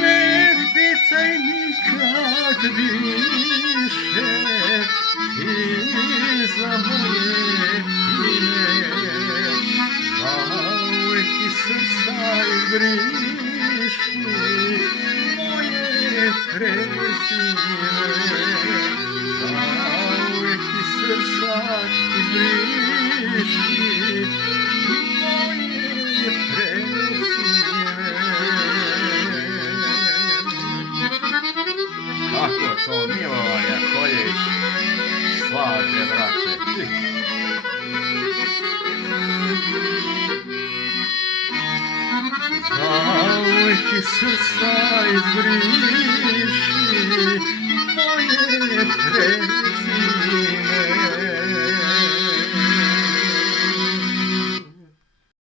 Ne ticaj nikad više ti za moje ime, zauvek iz srca izbriši moje prezime, zauvek iz srca izbriši moje prezime. Kako to Milovaja Koljević slaže, braće. Zauvek iz srca izbriši moje prezime.